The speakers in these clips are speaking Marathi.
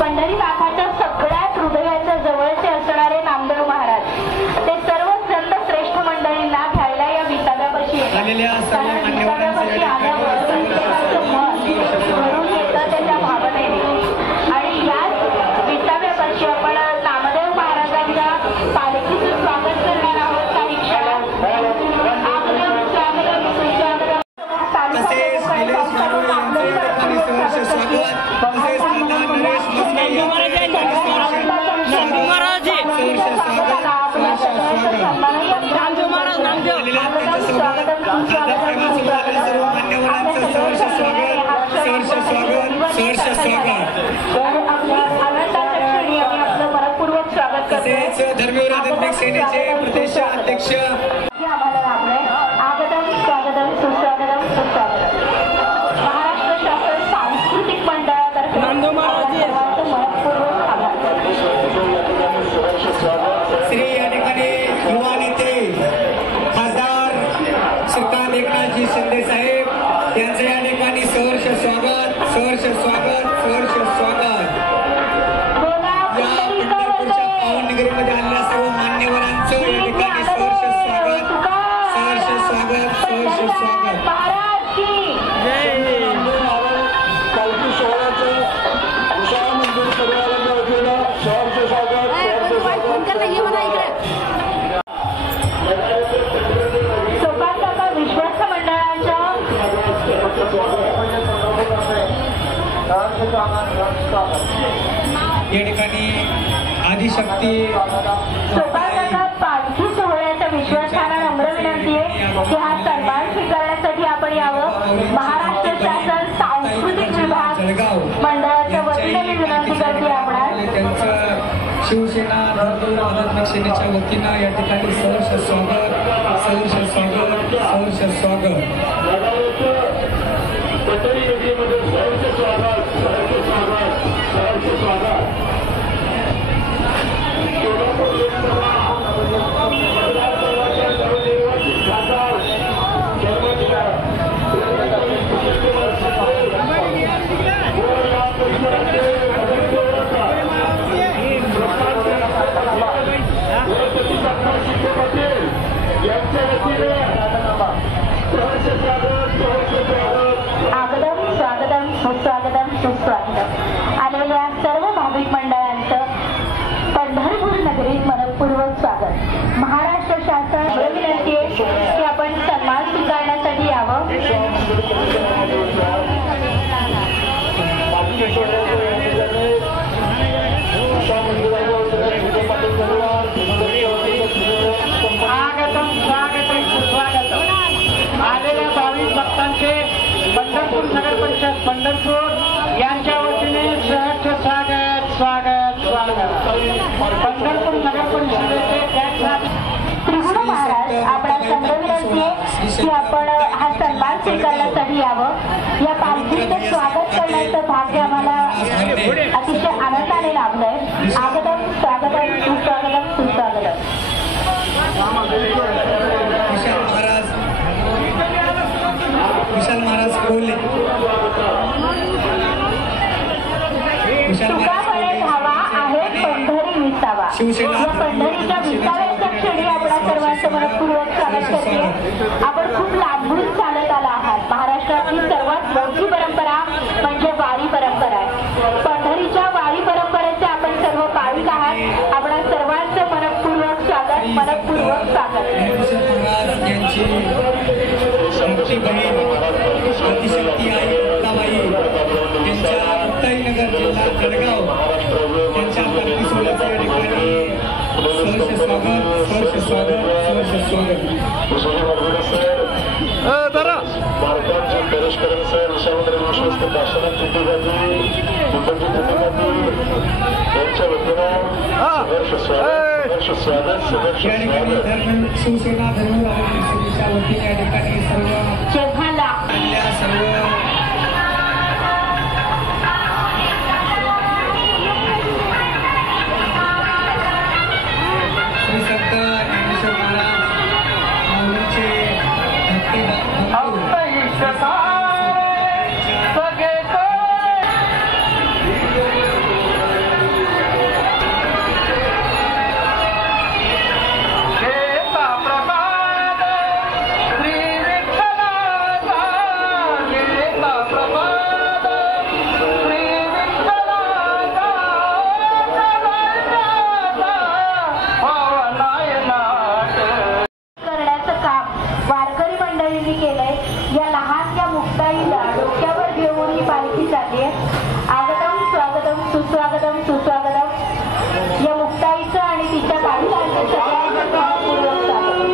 पंढरी नाथाच्या सगळ्यात हृदयाच्या जवळचे असणारे नामदेव महाराज ते सर्व संत श्रेष्ठ मंडळींना घ्यायला या विसाव्यापाशी येतात. विसाव्यापाशी आल्यावर भरून येतं त्याच्या भावनेने. आणि याच विसाव्यापाशी आपण नामदेव महाराजांच्या पालखीचं स्वागत करणार आहोत काही क्षणात. धर्मवीर आध्यात्मिक सेनेचे प्रदेश अध्यक्ष आम्हाला लाभलंय. आगतम स्वागतम सुस्वागतम सुस्वागतम. महाराष्ट्र शासन सांस्कृतिक मंडळातर्फे श्री या ठिकाणी युवा नेते खासदार श्रीकांत एकनाथजी शिंदे साहेब यांचं या ठिकाणी सहर्ष स्वागत सहर्ष स्वागत सहर्ष स्वागत. पावननगरीमध्ये आलेल्या सर्व मान्यवरांचं या ठिकाणी सहर्ष स्वागत सहर्ष स्वागत सहर्ष स्वागत. पालखी सोहळ्याचं विशाल मंदिर परिवारांना वतीनं सहर्ष स्वागत सहर्ष स्वागत. सोपानकाका विश्वस्त मंडळाच्या या ठिकाणी आदिशक्ती सोपानकाका पालखी सोहळ्याच्या विश्वासाला नम्र विनंती आहे की हा सन्मान स्वीकारण्यासाठी आपण यावं. महाराष्ट्र शासन सांस्कृतिक विभाग मंडळाच्या वतीने मी विनंती करते आपणास. त्यांचं शिवसेना धर्मवीर आध्यात्मिक सेनेच्या वतीनं या ठिकाणी सहर्ष स्वागत सहर्ष स्वागत सहर्ष स्वागत. आगतम स्वागतम सुस्वागतम सुस्वागतम. आलेल्या सर्व भाविक मंडळांचं पंढरपूर नगरीत मनपूर्वक स्वागत. महाराष्ट्र शासन विनंती आहे की आपण सन्मान स्वीकारण्यासाठी यावं. स्वागतम स्वागतम सुस्वागतम. आलेल्या भाविक भक्तांचे पंढरपूर नगर परिषद पंढरपूर यांच्या वतीने सहर्ष स्वागत स्वागत स्वागत. पंढरपूर नगर परिषदेचे त्रिगुण महाराज आपल्या संघ विनंती आहे की आपण हा सन्मान स्वीकारण्यासाठी यावं. या पालखीचं स्वागत करण्याचं भाग्य आम्हाला अतिशय आनंदाने लाभलंय. आगतम स्वागतम सुस्वागतम सुस्वागतम. विशाल महाराज बोलले तुकापणे धावा आहे पंढरी विसावा. या पंढरीच्या विसाव्याच्या क्षणी आपण सर्वांचं मनपूर्वक स्वागत करते. आपण खूप लांबून चालत आला आहात. महाराष्ट्रातली सर्वात मोठी परंपरा म्हणजे वारी परंपरा आहे. पंढरीच्या वारी परंपरेचे आपण सर्व पाविक आहात. आपण सर्वांचं मनपूर्वक स्वागत मनपूर्वक स्वागत. यांची बहीण आदिशक्ती आई मुक्ताबाई यांच्या मुक्ताईनगर जिल्हा जळगाव यांच्या पालखी सोहळ्याचं या ठिकाणी सहर्ष स्वागत सहर्ष स्वागत सहर्ष स्वागत. भारताचे पेरस्करण सर विशाल विश्वस्त दार्शनिक प्रतिभाजी यांच्या वतीनं सहर्ष स्वागत सहर्ष स्वागत सहर्ष स्वागत. शिवसेना धर्मवीर आध्यात्मिक सेनेच्या वतीने या ठिकाणी सर्व आगतम स्वागतम सुस्वागतम सुस्वागतम. या मुक्ताईचं आणि तिच्या पालकांचं सगळ्यांचं पूर्वक स्वागत.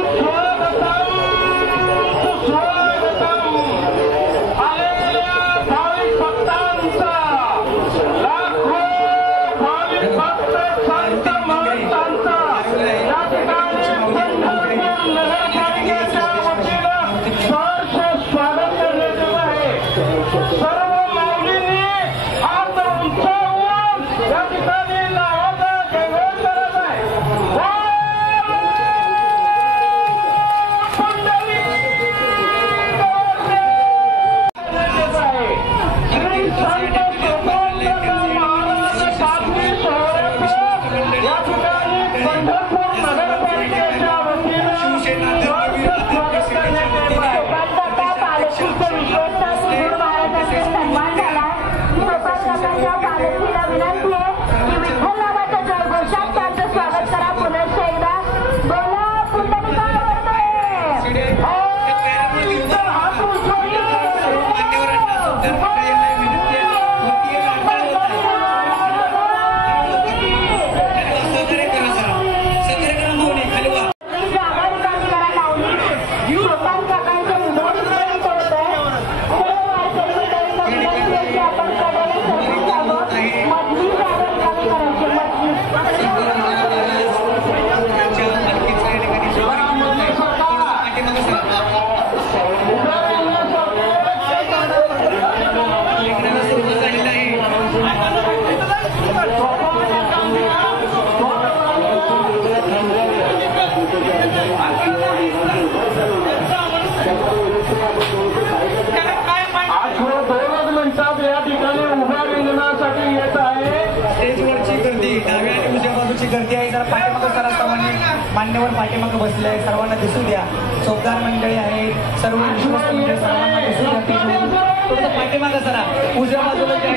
गर्दी आहे. जरा पाठीमागं सरासमाने मान्यवर पाठीमागं बसले आहे. सर्वांना दिसू द्या. चौकदार मंडळी आहे, सर्व विश्वस्त मंडळी, सर्वांना दिसू द्या. थोडंसं पाठीमागं सरा. उजव्या बाजूला जे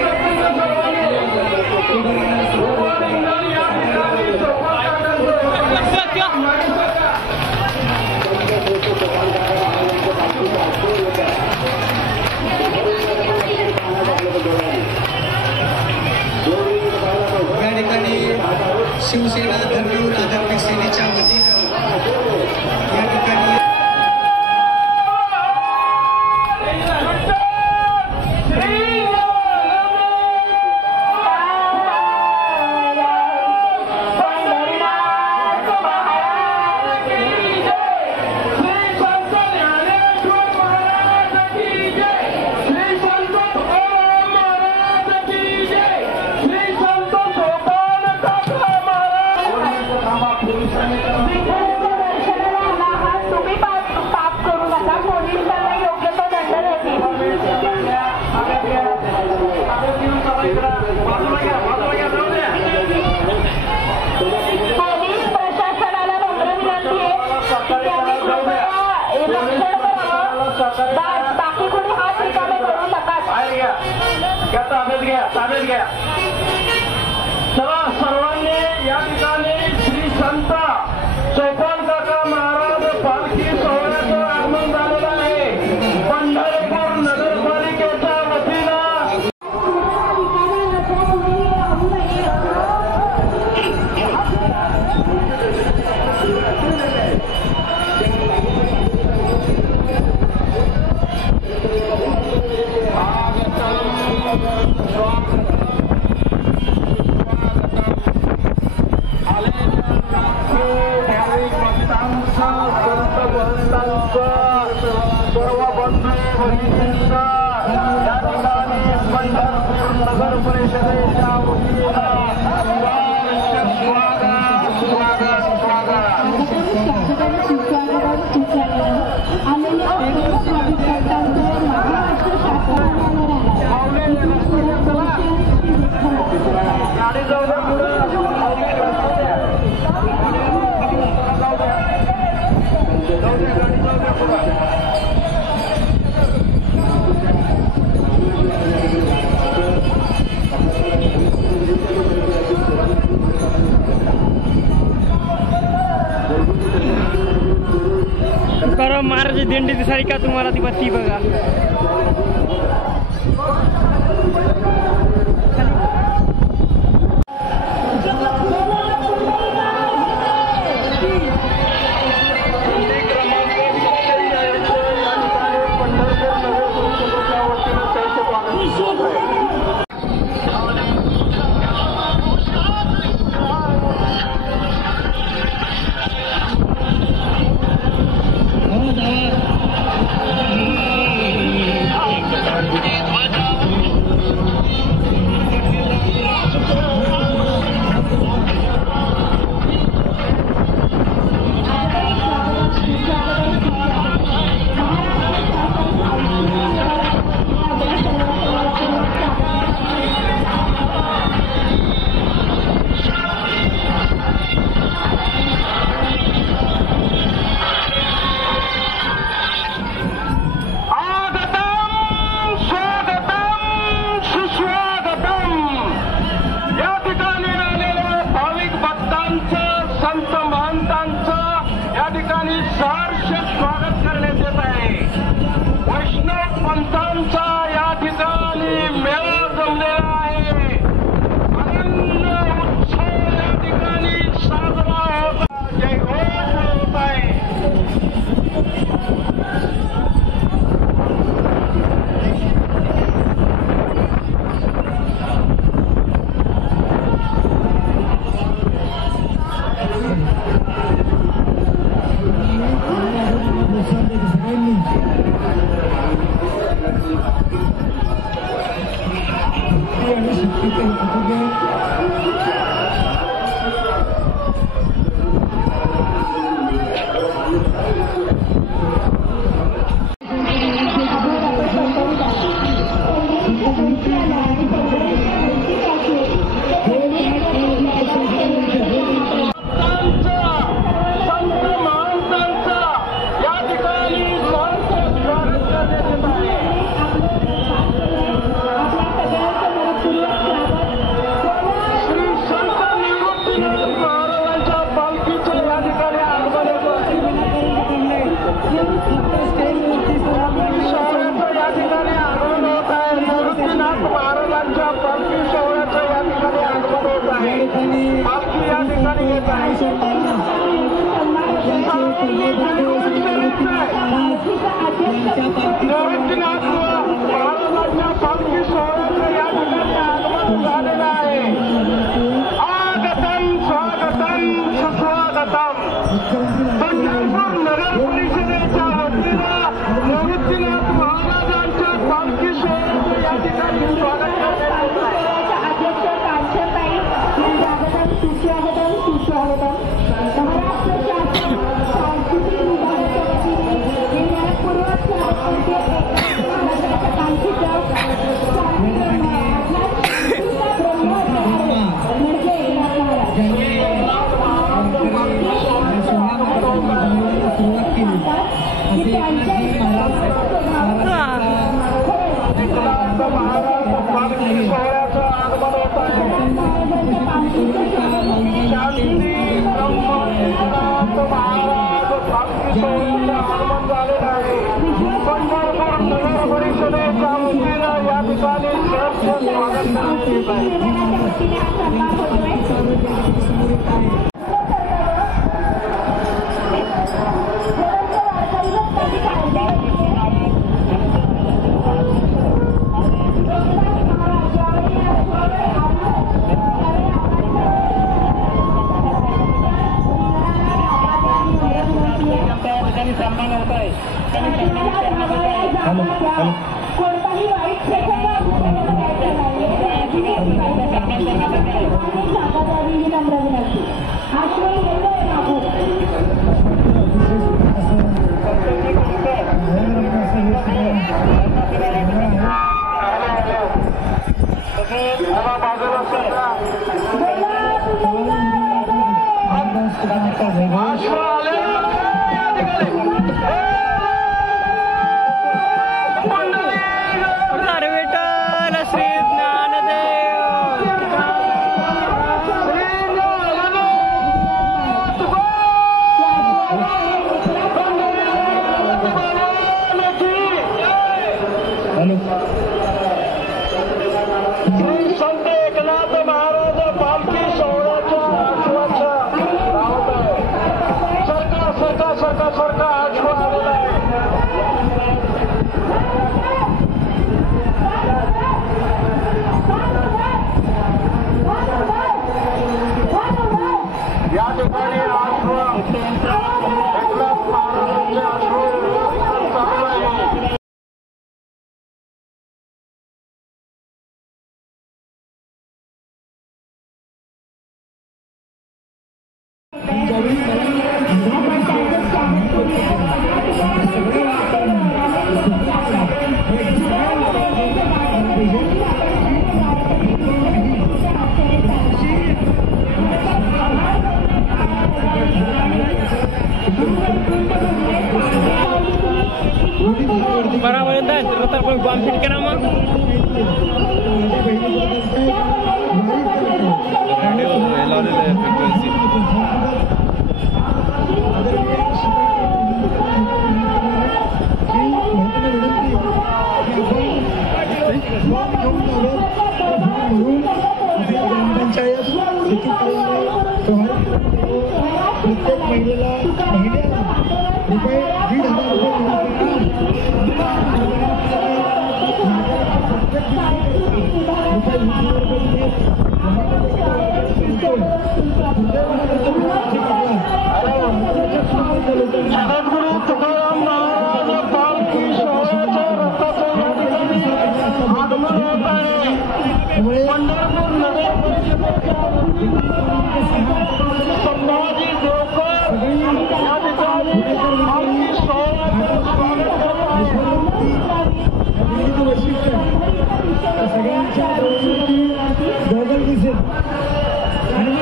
या ठिकाणी शिवसेना धर्मवीर आधारविक सेनेच्या वतीनं या ठिकाणी बाकी कोणी हात रिकामे करू नका. ताब्यात घ्या. चला सर्वांनी या ठिकाणी श्री संत चोपन काका महाराज पालखी सोहळ्याचं आगमन झालेलं आहे. पंढरपूर नगरपालिकेच्या वतीनं सर्व बंधू भगिनींचा या ठिकाणी पंढरपूर नगर परिषदेच्या वतीनं गाडी जाऊ द्या तुकाराम महाराज दिंडी दिसाली का तुम्हाला ती बघा. कोणताही वाईट प्रसंग नम्र विनंती आश्रय बराबर तर पण बॉम्ब फिट करा मग प्रत्येक महिलेला रुपये 1,500 जगद्गुरु तुकाराम महाराज पालखी सोहळ्याच्या रथाचं या ठिकाणी आगमन होत आहे. त्यामुळे पंढरपूर नगर परिषदेच्या संभाजी देवकर या ठिकाणी आरती सोहळ्याचं स्वागत करत वैशिष्ट्य सगळ्यांच्या गौगल दिसेल आणि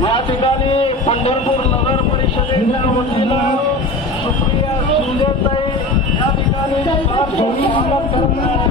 या ठिकाणी पंढरपूर नगर परिषदेच्या वतीनं सुप्रिया शिंदेताई या ठिकाणी स्वागत करणार